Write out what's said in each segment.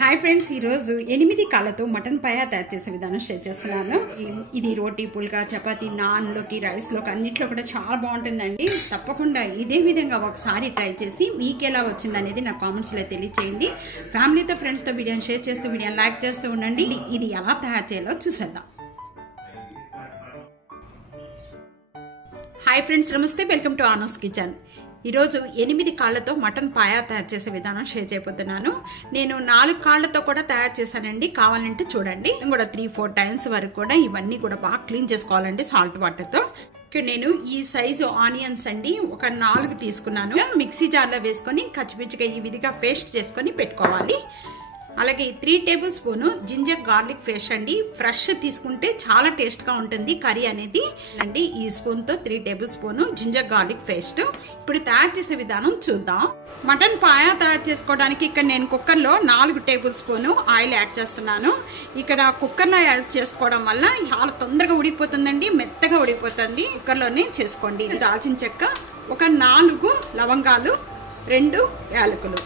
Hi friends, ఈరోజు 8 కాళ్ళతో mutton paya తయారు చేసే విధానం షేర్ చేస్తున్నాను. ఇది రోటీ, పుల్కా, చపాతీ, నాన్లోకి, రైస్లోకి అన్నిట్లో కూడా చాలా బాగుంటుందండి. తప్పకుండా ఇదే విధంగా ఒకసారి ట్రై చేసి మీకు ఎలా వచ్చింది అనేది నా కామెంట్స్లో తెలియచేయండి. ఫ్యామిలీతో, ఫ్రెండ్స్తో వీడియోని షేర్ చేస్తూ వీడియోని లైక్ చేస్తూ ఉండండి. ఇది ఎలా తయారు చేయాలో చూసేద్దాం. హాయ్ ఫ్రెండ్స్, నమస్తే, వెల్కమ్ టు ఆనోస్ కిచెన్. ఈరోజు 8 కాళ్ళతో మటన్ పాయా తయారు చేసే విధానం షేర్ చేయబోతున్నాను. నేను 4 కాళ్ళతో కూడా తయారు చేశానండి. కావాలంటే చూడండి. కూడా 3-4 టైమ్స్ వరకు కూడా ఇవన్నీ కూడా బాగా క్లీన్ చేసుకోవాలండి సాల్ట్ వాటర్తో. ఇక్కడ నేను ఈ సైజు ఆనియన్స్ అండి ఒక 4 తీసుకున్నాను. మిక్సీ జార్లో వేసుకొని కచ్చిపిచ్చిగా ఈ విధిగా పేస్ట్ చేసుకొని పెట్టుకోవాలి. అలాగే 3 tablespoon ginger garlic paste అండి. ఫ్రెష్ తీసుకుంటే చాలా టేస్ట్గా ఉంటుంది కర్రీ అనేది అండి. ఈ స్పూన్తో 3 tablespoon ginger garlic paste. ఇప్పుడు తయారు చేసే విధానం చూద్దాం. మటన్ పాయా తయారు చేసుకోవడానికి ఇక్కడ నేను కుక్కర్లో 4 టేబుల్ స్పూన్ ఆయిల్ యాడ్ చేస్తున్నాను. ఇక్కడ కుక్కర్లో యాడ్ చేసుకోవడం వల్ల చాలా తొందరగా ఉడికిపోతుందండి, మెత్తగా ఉడికిపోతుంది. కుక్కర్లోనే చేసుకోండి. దాల్చిన చెక్క, ఒక 4 లవంగాలు, 2 యాలకులు.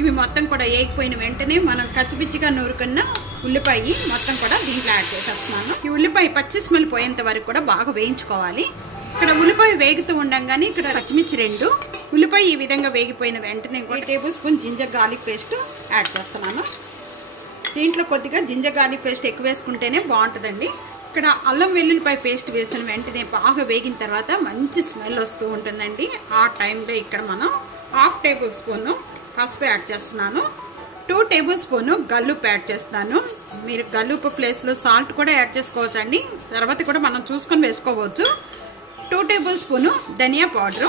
ఇవి మొత్తం కూడా వేగిపోయిన వెంటనే మనం కచ్చిపిచ్చిగా నూరుకున్న ఉల్లిపాయ మొత్తం కూడా దీంట్లో యాడ్ చేసేస్తున్నాను. ఈ ఉల్లిపాయ పచ్చి స్మెల్ పోయేంత వరకు కూడా బాగా వేయించుకోవాలి. ఇక్కడ ఉల్లిపాయ వేగుతూ ఉండగానే ఇక్కడ పచ్చిమిర్చి 2, ఉల్లిపాయ ఈ విధంగా వేగిపోయిన వెంటనే 1 tablespoon ginger garlic paste add చేస్తున్నాను. దీంట్లో కొద్దిగా జింజర్ గార్లిక్ పేస్ట్ ఎక్కువ వేసుకుంటేనే బాగుంటుందండి. ఇక్కడ అల్లం వెల్లుల్లిపాయ పేస్ట్ వేసిన వెంటనే బాగా వేగిన తర్వాత మంచి స్మెల్ వస్తూ ఉంటుందండి. ఆ టైంలో ఇక్కడ మనం 1/2 టేబుల్ స్పూన్ పసుపు యాడ్ చేస్తున్నాను. 2 టేబుల్ స్పూన్ గల్లుప్పు యాడ్ చేస్తాను. మీరు గల్లుప్పు ప్లేస్లో సాల్ట్ కూడా యాడ్ చేసుకోవచ్చు అండి. తర్వాత కూడా మనం చూసుకొని వేసుకోవచ్చు. 2 టేబుల్ స్పూన్ ధనియా పౌడరు,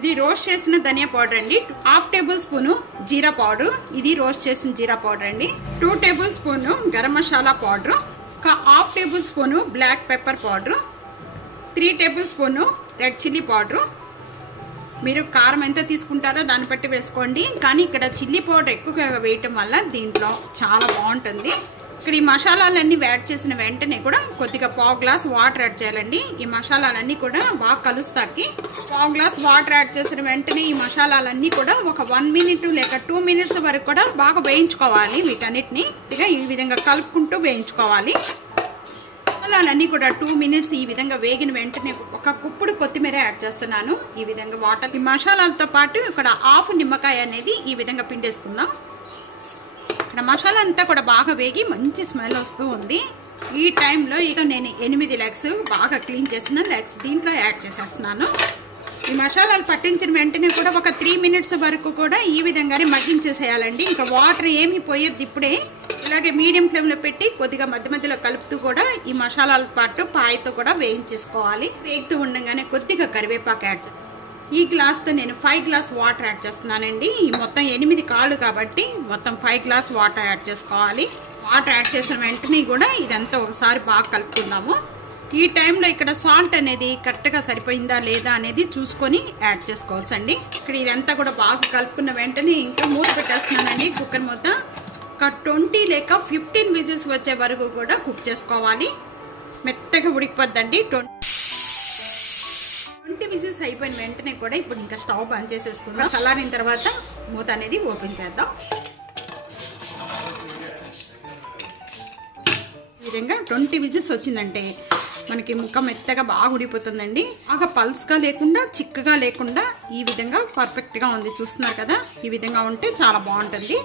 ఇది రోస్ట్ చేసిన ధనియా పౌడర్ అండి. 1/2 టేబుల్ స్పూన్ జీరా పౌడర్, ఇది రోస్ట్ చేసిన జీరా పౌడర్ అండి. 2 tablespoon garam masala powder, ఒక 1/2 tablespoon black pepper powder, 3 tablespoon red chilli powder. మీరు కారం ఎంత తీసుకుంటారో దాన్ని బట్టి వేసుకోండి. కానీ ఇక్కడ చిల్లీ పౌడర్ ఎక్కువగా వేయటం వల్ల దీంట్లో చాలా బాగుంటుంది. ఇక్కడ ఈ మసాలాలన్నీ యాడ్ చేసిన వెంటనే కూడా కొద్దిగా 1/4 గ్లాస్ వాటర్ యాడ్ చేయాలండి. ఈ మసాలాలన్నీ కూడా బాగా కలుస్తాకి 1/4 గ్లాస్ వాటర్ యాడ్ చేసిన వెంటనే ఈ మసాలాలన్నీ కూడా ఒక 1 మినిట్ లేక 2 మినిట్స్ వరకు కూడా బాగా వేయించుకోవాలి. వీటన్నిటిని ఈ విధంగా కలుపుకుంటూ వేయించుకోవాలి. మసాలాలన్నీ కూడా 2 మినిట్స్ ఈ విధంగా వేగిన వెంటనే ఒక కుప్పుడు కొత్తిమీర యాడ్ చేస్తున్నాను. ఈ విధంగా వాటర్, ఈ మసాలాలతో పాటు ఇక్కడ 1/2 నిమ్మకాయ అనేది ఈ విధంగా పిండేసుకుందాం. ఇక్కడ మసాలా అంతా కూడా బాగా వేగి మంచి స్మెల్ వస్తూ ఉంది. ఈ టైంలో ఇక నేను 8 లెగ్స్ బాగా క్లీన్ చేసిన లెగ్స్ దీంట్లో యాడ్ చేసేస్తున్నాను. ఈ మసాలాలు పట్టించిన వెంటనే కూడా ఒక 3 మినిట్స్ వరకు కూడా ఈ విధంగానే మగ్గించేసేయాలండి. ఇంకా వాటర్ ఏమి పోయొద్దు. ఇప్పుడే ఇలాగే మీడియం ఫ్లేమ్లో పెట్టి కొద్దిగా మధ్య మధ్యలో కలుపుతూ కూడా ఈ మసాలాల పాటు పాయతో కూడా వేయించేసుకోవాలి. వేగుతూ ఉండగానే కొద్దిగా కరివేపాకు యాడ్ చేస్తాను. ఈ గ్లాస్తో నేను 5 గ్లాస్ వాటర్ యాడ్ చేస్తున్నానండి. ఈ మొత్తం 8 కాళ్ళు కాబట్టి మొత్తం 5 గ్లాస్ వాటర్ యాడ్ చేసుకోవాలి. వాటర్ యాడ్ చేసిన వెంటనే కూడా ఇదంతా ఒకసారి బాగా కలుపుకుందాము. ఈ టైంలో ఇక్కడ సాల్ట్ అనేది కరెక్ట్గా సరిపోయిందా లేదా అనేది చూసుకొని యాడ్ చేసుకోవచ్చు అండి. ఇక్కడ ఇదంతా కూడా బాగా కలుపుకున్న వెంటనే ఇంకా మూత పెట్టేస్తున్నానండి. కుక్కర్ మూత ఒక 20 లేక 15 విజిల్స్ వచ్చే వరకు కూడా కుక్ చేసుకోవాలి. మెత్తగా ఉడికిపోద్దండి. 20 విజిల్స్ అయిపోయిన వెంటనే కూడా ఇప్పుడు ఇంకా స్టవ్ బంద్ చేసేసుకుందాం. చల్లారిన తర్వాత మూత అనేది ఓపెన్ చేద్దాం. ఈ విధంగా 20 విజిల్స్ వచ్చిందంటే మనకి ముక్క మెత్తగా బాగా ఉడిపోతుందండి. బాగా పల్స్గా లేకుండా, చిక్కగా లేకుండా ఈ విధంగా పర్ఫెక్ట్గా ఉంది. చూస్తున్నారు కదా, ఈ విధంగా ఉంటే చాలా బాగుంటుంది.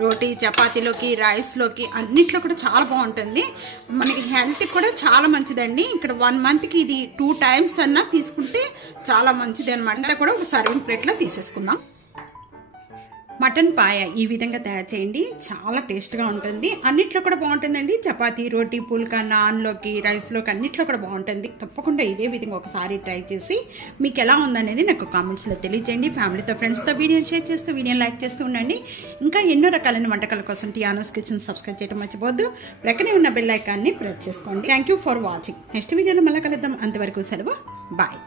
రోటీ, చపాతీలోకి, రైస్లోకి అన్నిట్లో కూడా చాలా బాగుంటుంది. మనకి హెల్త్కి కూడా చాలా మంచిదండి. ఇక్కడ 1 మంత్కి ఇది 2 టైమ్స్ అన్నా తీసుకుంటే చాలా మంచిది అనమాట. అంతా కూడా ఒక సర్వింగ్ ప్లేట్లో తీసేసుకుందాం. మటన్ పాయ ఈ విధంగా తయారు చేయండి, చాలా టేస్ట్గా ఉంటుంది. అన్నిట్లో కూడా బాగుంటుందండి. చపాతీ, రోటీ, పుల్కా, నాన్లోకి, రైస్లోకి అన్నిట్లో కూడా బాగుంటుంది. తప్పకుండా ఇదే విధంగా ఒకసారి ట్రై చేసి మీకు ఎలా ఉందనేది నాకు కామెంట్స్లో తెలియజేయండి. ఫ్యామిలీతో, ఫ్రెండ్స్తో వీడియోని షేర్ చేస్తూ వీడియోని లైక్ చేస్తూ ఉండండి. ఇంకా ఎన్నో రకాలైన వంటకాల కోసం ఆనోస్ కిచెన్ సబ్స్క్రైబ్ చేయడం మర్చిపోవద్దు. ప్రక్కనే ఉన్న బెల్ ఐకాన్ని ప్రెస్ చేసుకోండి. Thank you for watching. Next వీడియోలో మళ్ళీ కలుద్దాం. అంతవరకు సెలవు. బాయ్.